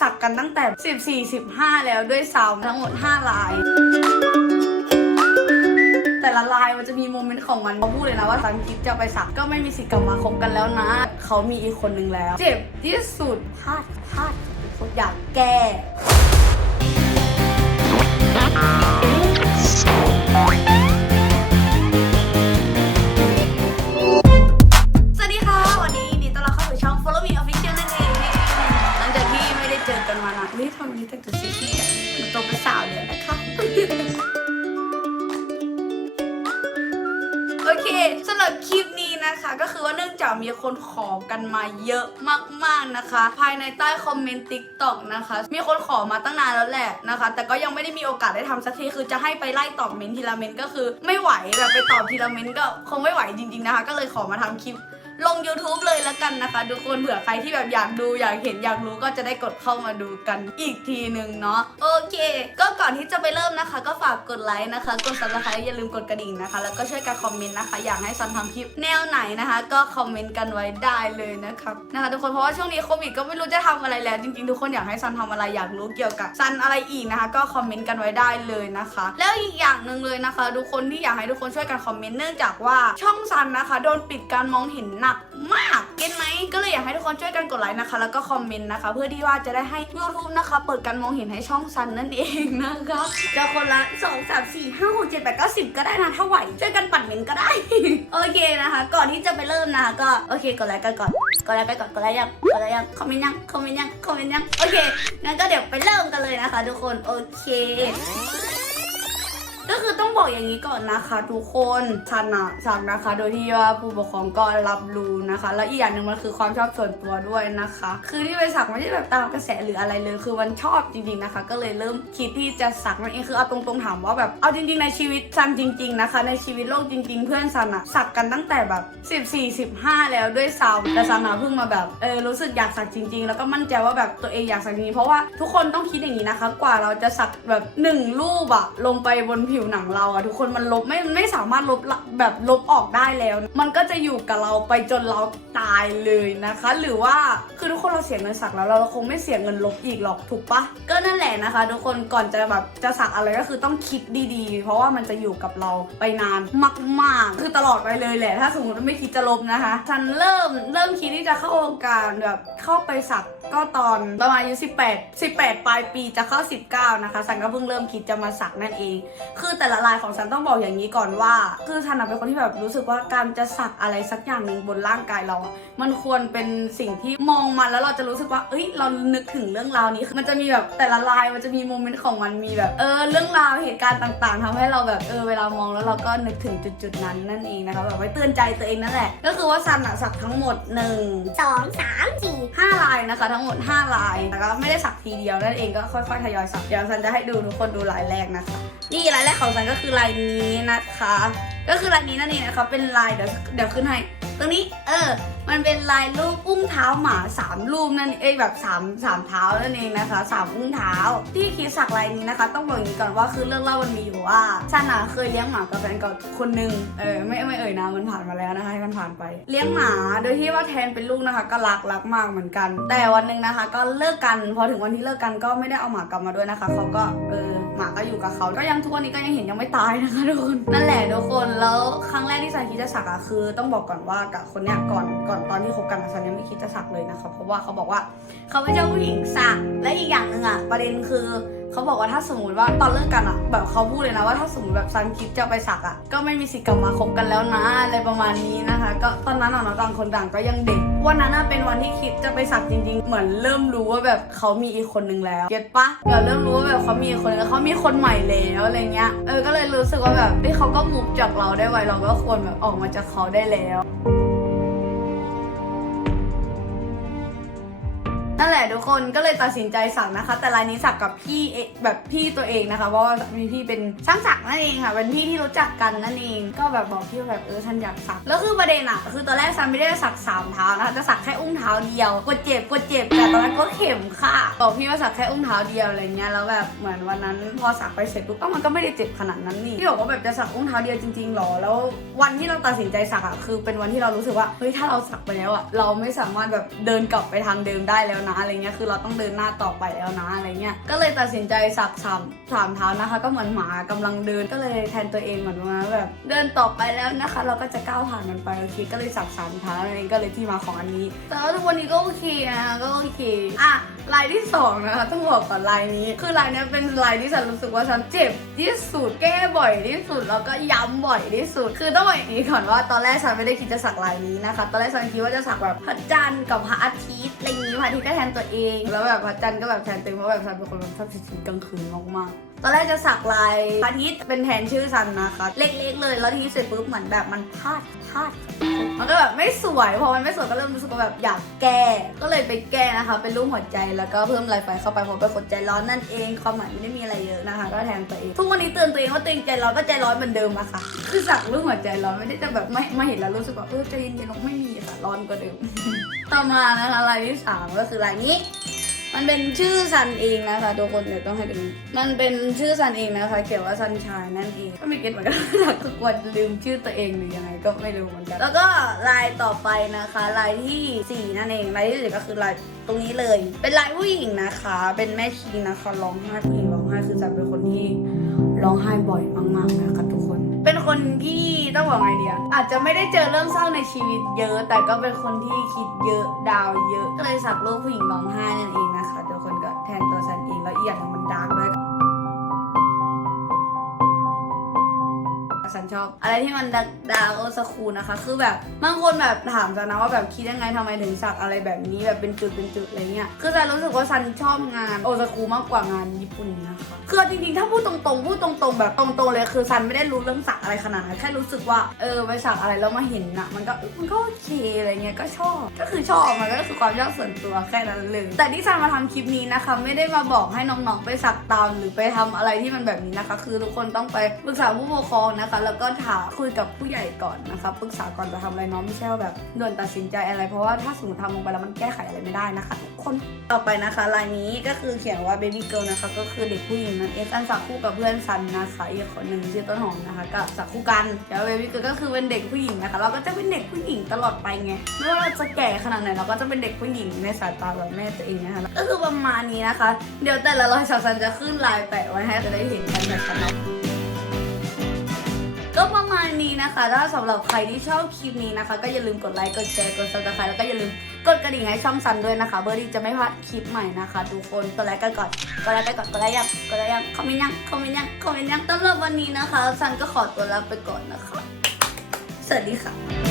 สักกันตั้งแต่ 14 15 แล้วด้วยซ้ำทั้งหมด 5 ลาย แต่ละลายมันจะมีโมเมนต์ของมันเขาพูดเลยนะว่าสังคิดจะไปสักก็ไม่มีสิทธิ์กลับมาคบกันแล้วนะ เขามีอีกคนนึงแล้ว เจ็บที่สุดพลาดพลาดอยากแก้ กันมานานเฮ้ยทำไมวันนี้แต่งตัวเซ็กซี่อะหมันโตเป็นสาวเลยนะคะ โอเคสำหรับคลิปนี้นะคะ ก็คือว่าเนื่องจากมีคนขอกันมาเยอะมากๆนะคะ ภายในใต้คอมเมนต์ TikTok นะคะ มีคนขอมาตั้งนานแล้วแหละนะคะ แต่ก็ยังไม่ได้มีโอกาสได้ทำสักทีคือจะให้ไปไล่ตอบเมนต์ทีละเมนต์ก็คือ ไม่ไหวแบบไปตอบทีละเมนต์ก็คงไม่ไหวจริง ๆนะคะ ก็เลยขอมาทำคลิป ลง YouTube เลยละกันนะคะ ทุกคนเผื่อใครที่แบบอยากดูอยากเห็นอยากรู้ก็จะได้กดเข้ามาดูกันอีกทีหนึ่งเนาะโอเค ก็ก่อนที่จะไปเริ่มนะคะ ก็ฝากกดไลค์นะคะกด subscribe อย่าลืมกดกระดิ่งนะคะ แล้วก็ช่วยกันคอมเมนต์นะคะ อยากให้ซันทำคลิปแนวไหนนะคะ ก็คอมเมนต์กันไว้ได้เลยนะครับนะคะทุกคนเพราะว่าช่วงนี้โควิดก็ไม่รู้จะทำอะไรแล้ว จริงๆทุกคนอยากให้ซันทำอะไรอยากรู้เกี่ยวกับซันอะไรอีกนะคะ ก็คอมเมนต์กันไว้ได้เลยนะคะ แล้วอีกอย่างหนึ่งเลยนะคะ ทุกคนที่อยากให้ทุกคนช่วยกันคอมเมนต์เนื่องจากว่าช่องซันนะคะโดนปิดการมองเห็นหนักมากเก็ตไหมก็เลยอยากให้ทุกคนช่วยกันกดไลค์นะคะ แล้วก็คอมเมนต์นะคะ เพื่อที่ว่าจะได้ให้ YouTube นะคะ เปิดการมองเห็นให้ช่องซันนั่นเองนะคะจะคนละ 2 3 4 5 6 7 8 9 10 ก็ได้นะถ้าไหวช่วยกันปัดเมนก็ได้ โอเคนะคะ ก่อนที่จะไปเริ่มนะคะก็โอเคกดไลค์กันก่อนกดไลค์กันก่อนกดไลค์ยังกดไลค์ยังคอมเมนต์ยังคอมเมนต์ยังคอมเมนต์ยังโอเคงั้นก็เดี๋ยวไปเริ่มกันเลยนะคะ ทุกคนโอเค ก็คือต้องบอกอย่างนี้ก่อนนะคะทุกคนชันอะสักนะคะ โดยที่ว่าผู้ปกครองก็รับรู้นะคะ แล้วอีกอย่างหนึ่งมันคือความชอบส่วนตัวด้วยนะคะ คือที่ไปสักไม่ใช่แบบตามกระแสหรืออะไรเลย คือมันชอบจริงๆนะคะ ก็เลยเริ่มคิดที่จะสักนั่นเองคือเอาตรงๆถามว่าแบบเอาจริง ๆ ในชีวิตซันจริง ๆนะคะ ในชีวิตโลกจริง ๆ เพื่อนซันอะสักกันตั้งแต่แบบ 14 15 แล้วด้วยซ้ำแต่ซันอะเพิ่งมาแบบเออรู้สึกอยากสักจริง ๆ แล้วก็มั่นใจว่าแบบตัวเองอยากสักจริงๆเพราะว่าทุกคนต้องคิดอย่างนี้นะคะ กว่าเราจะสักแบบหนึ่งรูปอะลงไปบนผิวหนังเราอะทุกคนมันลบไม่ไม่สามารถลบแบบลบออกได้แล้ว มันก็จะอยู่กับเราไปจนเราตายเลยนะคะ หรือว่าคือทุกคนเราเสียเงินสักแล้วเราคงไม่เสียเงินลบอีกหรอกถูกปะก็นั่นแหละนะคะ ทุกคนก่อนจะแบบจะสักอะไรก็คือต้องคิดดีๆ เพราะว่ามันจะอยู่กับเราไปนานมากๆ คือตลอดไปเลยแหละ ถ้าสมมติว่าไม่คิดจะลบนะคะฉันเริ่มเริ่มคิดที่จะเข้าวงการแบบเข้าไปสักก็ตอนประมาณอายุ18 18 ปลายปีจะเข้า 19 นะคะ สันก็เพิ่งเริ่มคิดจะมาสักนั่นเอง คือแต่ละลายของฉันต้องบอกอย่างนี้ก่อนว่า คือฉันนะเป็นคนที่แบบรู้สึกว่าการจะสักอะไรสักอย่างหนึ่งบนร่างกายเราอะมันควรเป็นสิ่งที่มองมันแล้วเราจะรู้สึกว่า เอ้ย เรานึกถึงเรื่องราวนี้ มันจะมีแบบแต่ละลายมันจะมีโมเมนต์ของมันมีแบบ เออ เรื่องราวเหตุการณ์ต่าง ๆทำให้เราแบบเออเวลามองแล้วเราก็นึกถึงจุดๆนั้นนั่นเองนะคะแบบไว้เตือนใจตัวเองนั่นแหละ ก็คือว่าซันอะสักทั้งหมดหนึ่งสองสามสี่ห้าลายนะคะ ทั้งหมด 5 ลายแต่ก็ไม่ได้สักทีเดียวนั่นเองก็ค่อยๆทยอยสักเดี๋ยวซันจะให้ดูทุกคนดูลายแรกนะคะ นี่ลายแรกของซันก็คือลายนี้นะคะ ก็คือลายนี้นั่นเองนะคะเป็นลายเดี๋ยวเดี๋ยวขึ้นให้ ตรงนี้เออ มันเป็นลายรูปอุ้งเท้าหมาสามรูปนั่นเอ้ยแบบสามสามเท้านั่นเองนะคะสามอุ้งเท้า ที่คิดสักลายนี้นะคะ ต้องบอกอย่างนี้ก่อนว่าคือเรื่องเล่ามันมีอยู่ว่าซันอะเคยเลี้ยงหมากับแฟนเก่าคนหนึงเออไม่ไม่เอ่ยนะมันผ่านมาแล้วนะคะให้มันผ่านไป เลี้ยงหมาโดยที่ว่าแทนเป็นลูกนะคะ ก็รักรักมากเหมือนกัน แต่วันหนึ่งนะคะ ก็เลิกกันพอถึงวันที่เลิกกันก็ไม่ได้เอาหมากลับมาด้วยนะคะเขาก็เออ หมาก็อยู่กับเขา ก็ยังทุกวันนี้ก็ยังเห็นยังไม่ตายนะคะทุกคน นั่นแหละทุกคน แล้วครั้งแรกที่ซันคิดจะสักอะคือต้องบอกก่อนว่ากับคนเนี้ยก่อนก่อนตอนที่คบกันอะซันยังไม่คิดจะสักเลยนะคะ เพราะว่าเขาบอกว่าเขาไม่ใช่ผู้หญิงสัก และอีกอย่างหนึ่งอะประเด็นคือ เขาบอกว่าถ้าสมมติว่าตอนเลิกกันอะแบบเขาพูดเลยนะว่าถ้าสมมติแบบซันคิดจะไปสักอะก็ไม่มีสิทธิ์กลับมาคบกันแล้วนะอะไรประมาณนี้นะคะ ก็ตอนนั้นอะเนาะต่างคนต่างก็ยังเด็กวันนั้นอะเป็นวันที่คิดจะไปสักจริง ๆ เหมือนเริ่มรู้ว่าแบบเขามีอีกคนนึงแล้วเก็ตปะเดี๋ยวเริ่มรู้ว่าแบบเขามีอีกคนแล้วเขามีคนใหม่แล้วอะไรเงี้ยเออก็เลยรู้สึกว่าแบบเฮ้ยเขาก็มุกจากเราได้ไวเราก็ควรแบบออกมาจากเขาได้แล้ว นั่นแหละทุกคนก็เลยตัดสินใจสักนะคะ แต่รายนี้สักกับพี่เอแบบพี่ตัวเองนะคะ เพราะว่ามีพี่เป็นช่างสักนั่นเองค่ะเป็นพี่ที่รู้จักกันนั่นเอง ก็แบบบอกพี่ว่าแบบเออฉันอยากสักแล้วคือประเด็นอะคือตอนแรกซันไม่ได้สักสามเท้านะคะจะสักแค่อุ้งเท้าเดียวกดเจ็บกดเจ็บแต่ตอนนั้นก็เข็มค่ะบอกพี่ว่าสักแค่อุ้งเท้าเดียวอะไรเงี้ยแล้วแบบเหมือนวันนั้นพอสักไปเสร็จปุ๊บเอ้ามันก็ไม่ได้เจ็บขนาดนั้นนี่พี่บอกว่าแบบจะสักอุ้งเท้าเดียวจริงๆหรอแล้ววันที่เราตัดสินใจสักอะคือเป็นวันที่เรารู้สึกว่าเฮ้ยถ้าเราสักไปแล้วอะเราไม่สามารถแบบเดินกลับไปทางเดิมได้แล้วนะอะไรเงี้ยคือเราต้องเดินหน้าต่อไปแล้วนะอะไรเงี้ยก็เลยตัดสินใจสักสามสามเท้านะคะ ก็เหมือนหมากำลังเดินก็เลยแทนตัวเองเหมือนว่าแบบเดินต่อไปแล้วนะคะ เราก็จะก้าวผ่านมันไปโอเคก็เลยสักสามเท้านั่นเองก็เลยที่มาของอันนี้ แต่ว่าทุกวันนี้ก็โอเคนะก็โอเคอะลายที่สองนะคะต้องบอกก่อนลายนี้ คือลายนี้เป็นลายที่ฉันรู้สึกว่าฉันเจ็บที่สุดแก้บ่อยที่สุดแล้วก็ย้ำบ่อยที่สุด คือต้องบอกอย่างนี้ก่อนว่าตอนแรกฉันไม่ได้คิดจะสักลายนี้นะคะ ตอนแรกฉันคิดว่าจะสักแบบพระจันทร์กับพระอาทิตย์อะไรอย่างนี้พระอาทิตย์ก็แทนตัวเอง แล้วแบบพระจันทร์ก็แบบแทนตัวเองเพราะแบบฉันเป็นคนแบบชอบชีวิตกลางคืนมากๆ ตอนแรกจะสักลายพาทิตเป็นแทนชื่อซันนะคะ เล็กๆเลย แล้วทีนี้เสร็จปุ๊บเหมือนแบบมันพลาดพลาดมันก็แบบไม่สวยพอมันไม่สวยก็เริ่มรู้สึกว่าแบบอยากแก้ก็เลยไปแก้นะคะ เป็นรูปหัวใจแล้วก็เพิ่มลายไฟเข้าไปเพราะเป็นคนใจร้อนนั่นเองความหมายไม่ได้มีอะไรเยอะนะคะ ก็แทนตัวเองทุกวันนี้เตือนตัวเองว่าตัวเองใจร้อนก็ใจร้อนเหมือนเดิมอะค่ะ คือสักรูปหัวใจร้อนไม่ได้จะแบบไม่ไม่เห็นแล้วรู้สึกว่าเออใจเย็นๆลงไม่มีค่ะร้อนกว่าเดิมต่อมานะคะลายที่สามก็คือลายนี้ มันเป็นชื่อซันเองนะคะทุกคนเดี๋ยวต้องให้ดูมันเป็นชื่อซันเองนะคะเขียนว่าซันชายนั่นเองก็ไม่เก็ตเหมือนกันก็กลัวลืมชื่อตัวเองหรือยังไงก็ไม่รู้เหมือนกันแล้วก็ลายต่อไปนะคะลายที่สี่นั่นเองลายที่สี่ก็คือลายตรงนี้เลย เป็นลายผู้หญิงนะคะ เป็นแม่ชีนะคะร้องไห้ผู้หญิงร้องไห้คือซันเป็นคนที่ร้องไห้บ่อยมากๆนะคะทุกคน เป็นคนที่ต้องบอกไงเดีย อาจจะไม่ได้เจอเรื่องเศร้าในชีวิตเยอะ แต่ก็เป็นคนที่คิดเยอะดาวเยอะก็เลยสักรูปผู้หญิงร้องไห้นั่นเองนะคะ ชอบ อะไรที่มันดักดาร์กโอสคูนะคะ คือแบบบางคนแบบถามจันนะว่าแบบคิดยังไงทำไมถึงสักอะไรแบบนี้แบบเป็นจุดเป็นจุดอะไรเงี้ยคือจันรู้สึกว่าฉันชอบงานโอซากุมากกว่างานญี่ปุ่นนะคะคือจริงๆถ้าพูดตรงๆพูดตรงๆ แบบตรงๆเลยคือซันไม่ได้รู้เรื่องสักอะไรขนาดนั้นแค่รู้สึกว่าเออไปสักอะไรแล้วมาเห็นนะมันก็มันก็โอเคอะไรเงี้ยก็ชอบ ก็คือชอบมันก็คือความชอบส่วนตัวแค่นั้นเลยแต่ที่ซันมาทำคลิปนี้นะคะ ไม่ได้มาบอกให้น้องๆไปสักตามหรือไปทำอะไรที่มันแบบนี้นะคะ คือทุกคนต้องไปปรึกษาผู้ปกครองนะคะแล้วก็ถามคุยกับผู้ใหญ่ก่อนนะคะปรึกษาก่อนจะทำอะไรเน้องไม่ใช่ว่าแบบด่วนตัดสินใจอะไร เพราะว่าถ้าสมมติทำลงไปแล้วมันแก้ไขอะไรไม่ได้นะคะทุกคนต่อไปนะคะลายนี้ก็คือเขียนว่า baby girl นะคะก็คือเด็กผู้หญิงนั่นเองซันสักคู่กับเพื่อนซันนะคะอีกคนหนึ่งชื่อต้นหอมนะคะก็สักคู่กันแล้ว baby girl ก็คือเป็นเด็กผู้หญิงนะคะ เราก็จะเป็นเด็กผู้หญิงตลอดไปไงไม่ว่าเราจะแก่ขนาดไหนเราก็จะเป็นเด็กผู้หญิงในสายตาแบบแม่ตัวเองนะคะก็คือประมาณนี้นะคะ เดี๋ยวแต่ละรอยสักซันจะขึ้นลายแปะไว้ให้จะได้เห็นกันนะคะเน ก็ประมาณนี้นะคะ ถ้าสำหรับใครที่ชอบคลิปนี้นะคะ ก็อย่าลืมกดไลค์ กดแชร์ กดซับสไครต์แล้วก็อย่าลืมกดกระดิ่งให้ช่องซันด้วยนะคะ เบอร์ที่จะไม่พลาดคลิปใหม่นะคะทุกคน กดไลค์กันก่อน กดไลค์กันก่อน กดไลค์ยัง กดไลค์ยัง คอมเมนต์ยัง คอมเมนต์ยัง คอมเมนต์ยังสำหรับวันนี้นะคะซันก็ขอตัวลาไปก่อนนะคะ สวัสดีค่ะ